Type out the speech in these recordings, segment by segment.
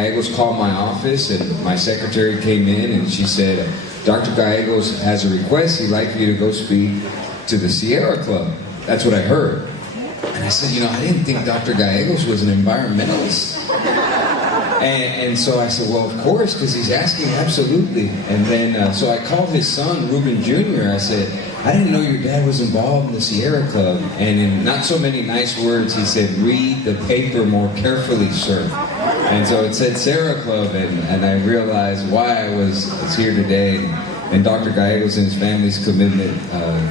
Gallegos called my office, and my secretary came in and she said, Dr. Gallegos has a request. He'd like for you to go speak to the Sierra Club. That's what I heard. And I said, I didn't think Dr. Gallegos was an environmentalist. And so I said, well, of course, because he's asking, absolutely. And then, so I called his son, Ruben Jr. I said, I didn't know your dad was involved in the Sierra Club. And in not so many nice words, he said, read the paper more carefully, sir. And so it said Sierra Club, and I realized why I was here today, and Dr. Gallegos and his family's commitment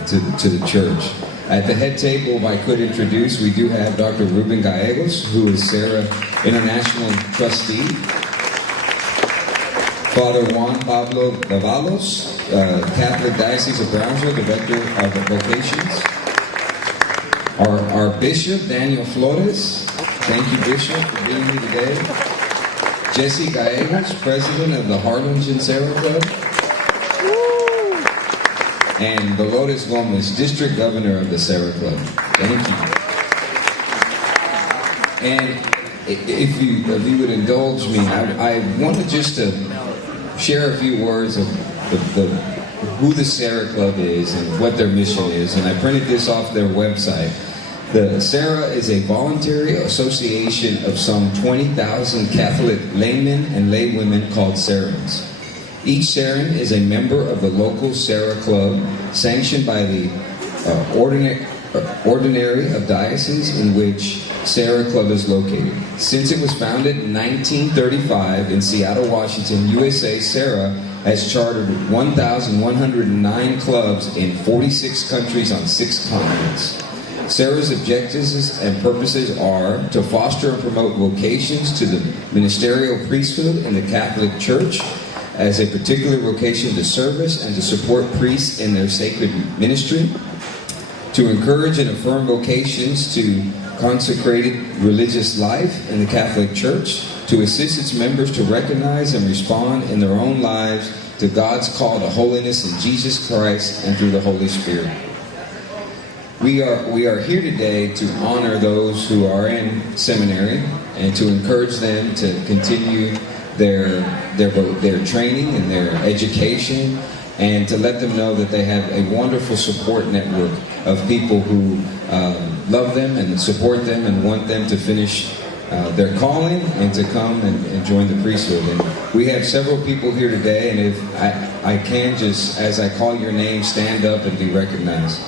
to the church. At the head table, if I could introduce, we do have Dr. Ruben Gallegos, who is Sarah International Trustee. Father Juan Pablo Davalos, Catholic Diocese of Brownsville, Director of Vocations. Our Bishop, Daniel Flores. Thank you, Bishop, for being here today. Jesse Gallegos, President of the Harlingen Sierra Club. And Dolores Gomez, District Governor of the Sierra Club. Thank you. And if you would indulge me, I wanted just to share a few words of who the Sierra Club is and what their mission is. And I printed this off their website. The Sierra is a voluntary association of some 20,000 Catholic laymen and laywomen called Sierrans. Each Sierran is a member of the local Sierra Club, sanctioned by the Ordinary of Diocese in which Sierra Club is located. Since it was founded in 1935 in Seattle, Washington, USA, Sierra has chartered 1,109 clubs in 46 countries on 6 continents. Sierra's objectives and purposes are to foster and promote vocations to the ministerial priesthood in the Catholic Church, as a particular vocation to service and to support priests in their sacred ministry, to encourage and affirm vocations to consecrated religious life in the Catholic Church, to assist its members to recognize and respond in their own lives to God's call to holiness in Jesus Christ and through the Holy Spirit. We are here today to honor those who are in seminary and to encourage them to continue their training and their education, and to let them know that they have a wonderful support network of people who love them and support them and want them to finish their calling and to come and join the priesthood. And we have several people here today, and if I can just, as I call your name, stand up and be recognized.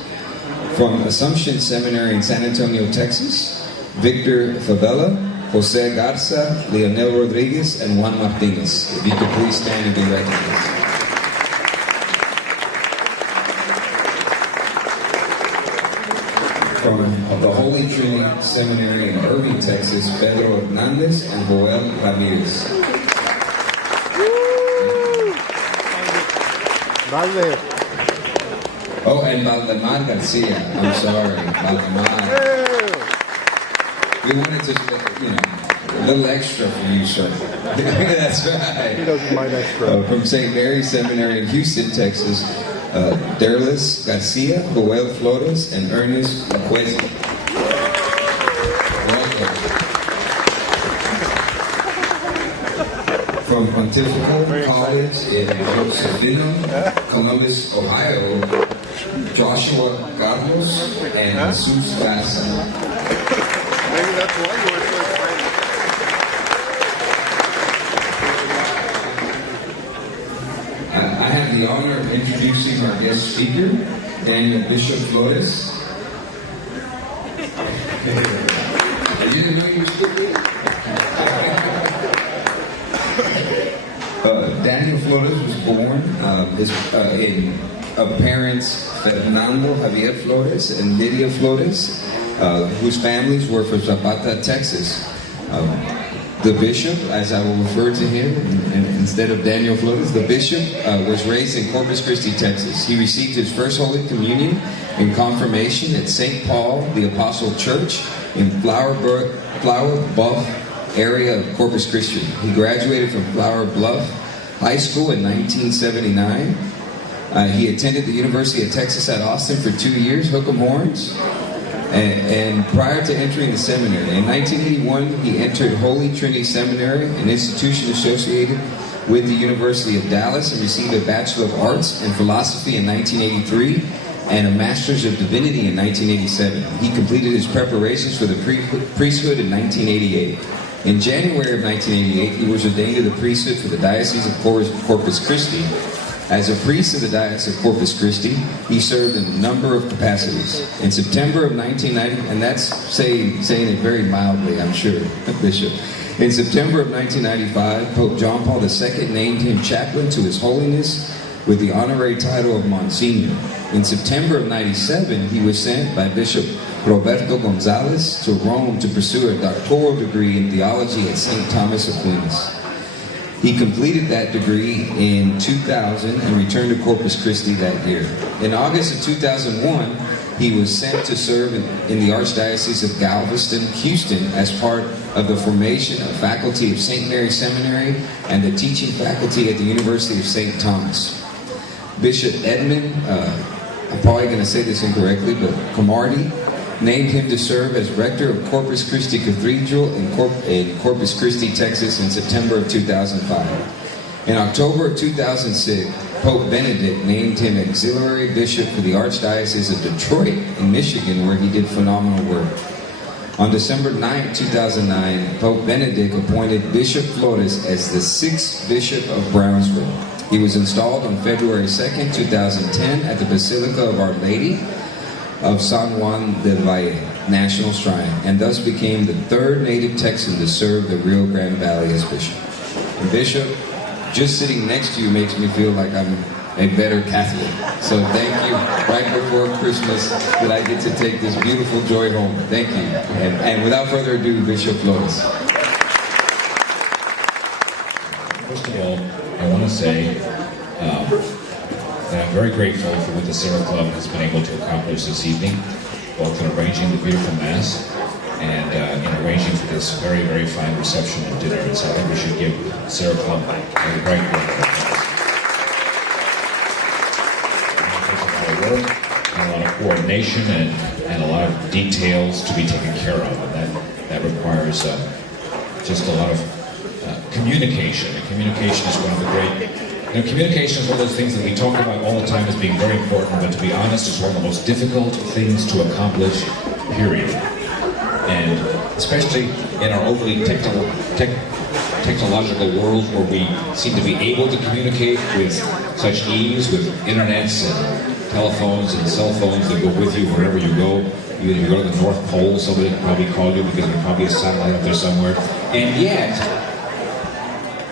From Assumption Seminary in San Antonio, Texas, Victor Favela, Jose Garza, Leonel Rodriguez, and Juan Martinez. If you could please stand and be recognized. From the Holy Trinity Seminary in Irving, Texas, Pedro Hernandez and Joel Ramirez. Vale. Oh, and Valdemar Garcia. I'm sorry, Valdemar. We wanted to, a little extra for you, sir. That's right. He doesn't mind extra. From St. Mary's Seminary in Houston, Texas, Derlis Garcia, Joel Flores, and Ernest Cuezi. Welcome. From Pontifical College in Josephinum, Columbus, Ohio, Joshua Carlos and Jesus Garza. Maybe that's why you were so excited. I have the honor of introducing our guest speaker, Daniel Bishop Flores. You didn't know you were speaking? Daniel Flores was born of parents Fernando Javier Flores and Lydia Flores, whose families were from Zapata, Texas. The bishop, as I will refer to him instead of Daniel Flores, the bishop was raised in Corpus Christi, Texas. He received his first Holy Communion and confirmation at St. Paul the Apostle Church in Flower Bluff area of Corpus Christi. He graduated from Flower Bluff High School in 1979. He attended the University of Texas at Austin for 2 years, Hook'em Horns. And prior to entering the seminary, in 1981, he entered Holy Trinity Seminary, an institution associated with the University of Dallas, and received a Bachelor of Arts in Philosophy in 1983 and a Master's of Divinity in 1987. He completed his preparations for the priesthood in 1988. In January of 1988, he was ordained to the priesthood for the Diocese of Corpus Christi. As a priest of the Diocese of Corpus Christi, he served in a number of capacities. In September of 1990, and that's saying it very mildly, I'm sure, Bishop. In September of 1995, Pope John Paul II named him chaplain to His Holiness with the honorary title of Monsignor. In September of 97, he was sent by Bishop Roberto Gonzalez to Rome to pursue a doctoral degree in theology at St. Thomas Aquinas. He completed that degree in 2000 and returned to Corpus Christi that year. In August of 2001, he was sent to serve in the Archdiocese of Galveston, Houston, as part of the formation of faculty of St. Mary's Seminary and the teaching faculty at the University of St. Thomas. Bishop Edmund, I'm probably going to say this incorrectly, but Camardi, named him to serve as rector of Corpus Christi Cathedral in Corpus Christi, Texas in September of 2005. In October of 2006, Pope Benedict named him auxiliary bishop for the Archdiocese of Detroit in Michigan, where he did phenomenal work. On December 9, 2009, Pope Benedict appointed Bishop Flores as the 6th Bishop of Brownsville. He was installed on February 2, 2010 at the Basilica of Our Lady of San Juan del Valle National Shrine, and thus became the 3rd native Texan to serve the Rio Grande Valley as bishop. And Bishop, just sitting next to you makes me feel like I'm a better Catholic. So thank you, right before Christmas, that I get to take this beautiful joy home. Thank you. And without further ado, Bishop Flores. First of all, I want to say that I'm very grateful for what the Serra Club has been able to accomplish this evening, both in arranging the beautiful Mass and in arranging for this very, very fine reception and dinner. And so I think we should give the Serra Club a great round of applause. It takes a lot of work and a lot of coordination and a lot of details to be taken care of, and that requires just a lot of communication. And communication is one of the great... communication is one of those things that we talk about all the time as being very important, but to be honest, it's one of the most difficult things to accomplish, period. And especially in our overly technological world where we seem to be able to communicate with such ease with internets and telephones and cell phones that go with you wherever you go. Even if you go to the North Pole, somebody can probably call you because there's probably a satellite up there somewhere. And yet,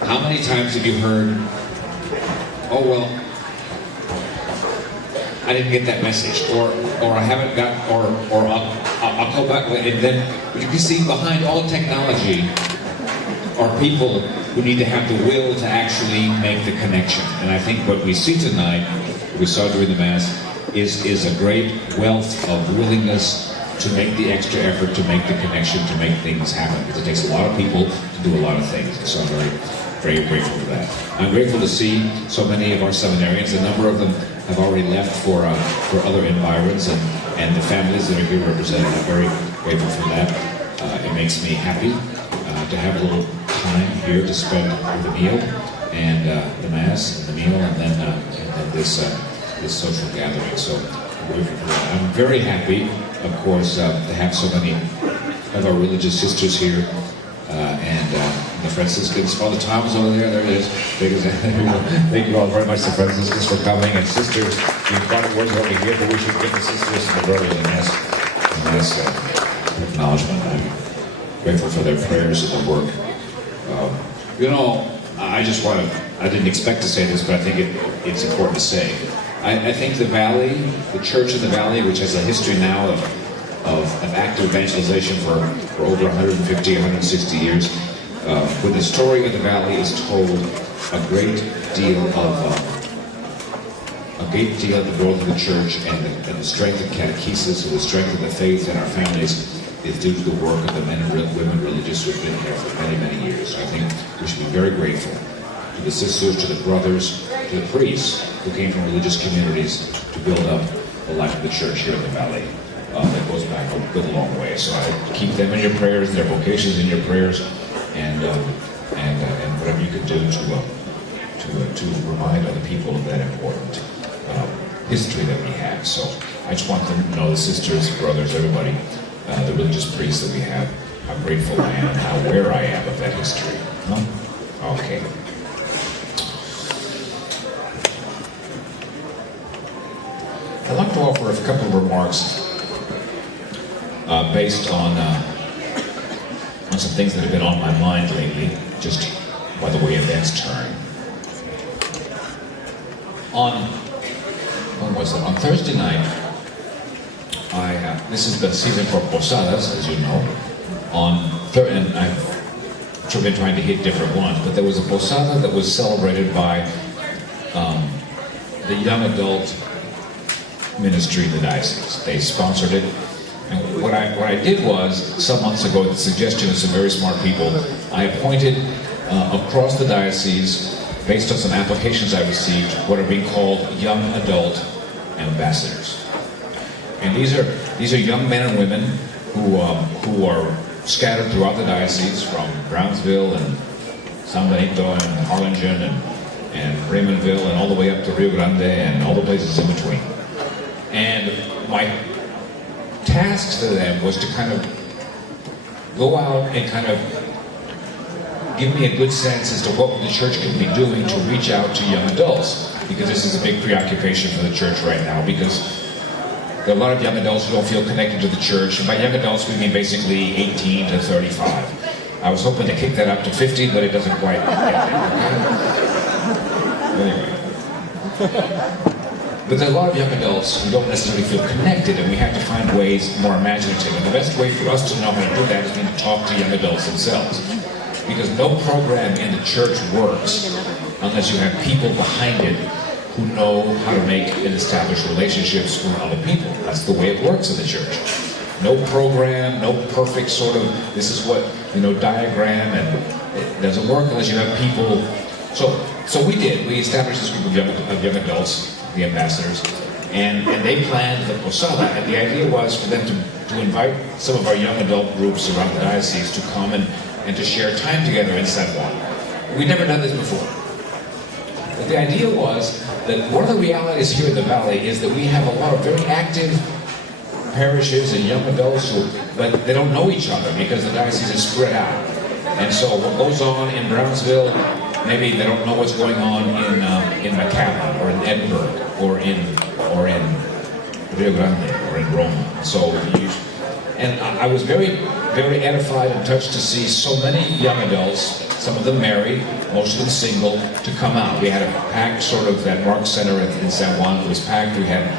how many times have you heard, oh well, I didn't get that message, or I haven't got, or I'll call back, and then you can see behind all technology are people who need to have the will to actually make the connection. And I think what we see tonight, what we saw during the Mass, is a great wealth of willingness to make the extra effort, to make the connection, to make things happen. Because it takes a lot of people to do a lot of things. So I'm very, very grateful for that. I'm grateful to see so many of our seminarians. A number of them have already left for other environs, and the families that are here represented. I'm very grateful for that. It makes me happy to have a little time here to spend with the meal and the Mass and the meal, and then this social gathering. So I'm grateful for that. I'm very happy, of course, to have so many of our religious sisters here. And the Franciscans, Father Tom's over there it is. Thank you all very much, the Franciscans, for coming, and sisters, the important words are over here, but we should give the sisters and the brothers a nice acknowledgement. I'm grateful for their prayers and their work. I didn't expect to say this, but I think it's important to say. I think the Valley, the Church in the Valley, which has a history now of active evangelization for over 150, 160 years. When the story of the Valley is told, a great deal of the growth of the Church and the strength of catechesis and the strength of the faith in our families is due to the work of the men and women religious who have been here for many, many years. I think we should be very grateful to the sisters, to the brothers, to the priests who came from religious communities to build up the life of the Church here in the Valley. that goes back a good long way. So I keep them in your prayers, their vocations in your prayers, and whatever you can do to remind other people of that important history that we have. So I just want them to know, the sisters, brothers, everybody, the religious priests that we have, how grateful I am and how aware I am of that history. Huh? Okay. I'd like to offer a couple of remarks based on some things that have been on my mind lately, just by the way events turn. When was it? On Thursday night, this is the season for posadas, as you know. And I've been trying to hit different ones, but there was a posada that was celebrated by the young adult ministry in the diocese. They sponsored it. And what I did was, some months ago, at the suggestion of some very smart people, I appointed across the diocese, based on some applications I received, what are being called young adult ambassadors. And these are young men and women who are scattered throughout the diocese, from Brownsville and San Benito and Harlingen and Raymondville and all the way up to Rio Grande and all the places in between. And my task to them was to kind of go out and kind of give me a good sense as to what the church could be doing to reach out to young adults, because this is a big preoccupation for the church right now, because there are a lot of young adults who don't feel connected to the church, and by young adults we mean basically 18 to 35. I was hoping to kick that up to 50, but it doesn't quite get there. Anyway. But there are a lot of young adults who don't necessarily feel connected, and we have to find ways more imaginative. And the best way for us to know how to do that is to talk to young adults themselves. Because no program in the church works unless you have people behind it who know how to make and establish relationships with other people. That's the way it works in the church. No program, no perfect sort of, this is what, diagram, and it doesn't work unless you have people. So we did. We established this group of young adults, the ambassadors, and they planned the posada, and the idea was for them to invite some of our young adult groups around the diocese to come and to share time together in San Juan. We'd never done this before. But the idea was that one of the realities here in the valley is that we have a lot of very active parishes and young adults but they don't know each other because the diocese is spread out. And so what goes on in Brownsville, maybe they don't know what's going on in McAllen or in Edinburgh or in Rio Grande or in Roma. And I was very, very edified and touched to see so many young adults, some of them married, most of them single, to come out. We had a packed sort of, that Mark Center in San Juan was packed. We had